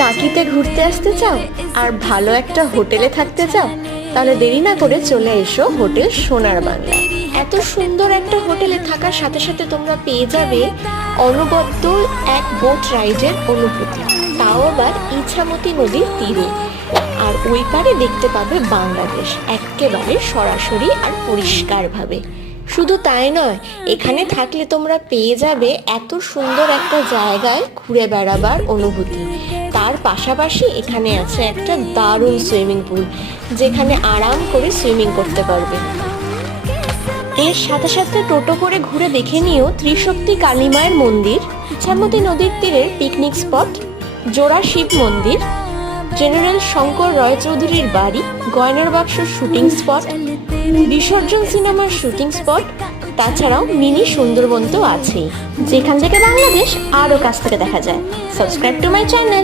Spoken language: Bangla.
টাকিতে ঘুরতে আসতে চাও আর ভালো একটা হোটেলে থাকতে চাও, তাহলে দেরি না করে চলে এসো হোটেল সোনার বাংলা। এত সুন্দর একটা হোটেলে থাকার সাথে সাথে তোমরা পেয়ে যাবে অনবদ্য এক বোট রাইডের অনুভূতি, তাও আবার ইছামতি নদীর তীরে। আর ওই পারে দেখতে পাবে বাংলাদেশ একেবারে সরাসরি আর পরিষ্কারভাবে। শুধু তাই নয়, এখানে থাকলে তোমরা পেয়ে যাবে এত সুন্দর একটা জায়গায় ঘুরে বেড়াবার অনুভূতি। তার পাশাপাশি এখানে আছে একটা দারুণ সুইমিং পুল, যেখানে আরাম করে সুইমিং করতে পারবে। এর সাথে সাথে টোটো করে ঘুরে দেখে নিও ত্রিশক্তি কালী মায়ের মন্দির, ইছামতি নদীর তীরের পিকনিক স্পট, জোড়া শিব মন্দির, জেনারেল শঙ্কর রয় চৌধুরীর বাড়ি, গয়নার বাক্সর শুটিং স্পট, বিসর্জন সিনেমার শুটিং স্পট, তাছাড়াও মিনি সুন্দরবন তো আছেই, যেখান থেকে বাংলাদেশ আরও কাছ থেকে দেখা যায়। Subscribe to my channel.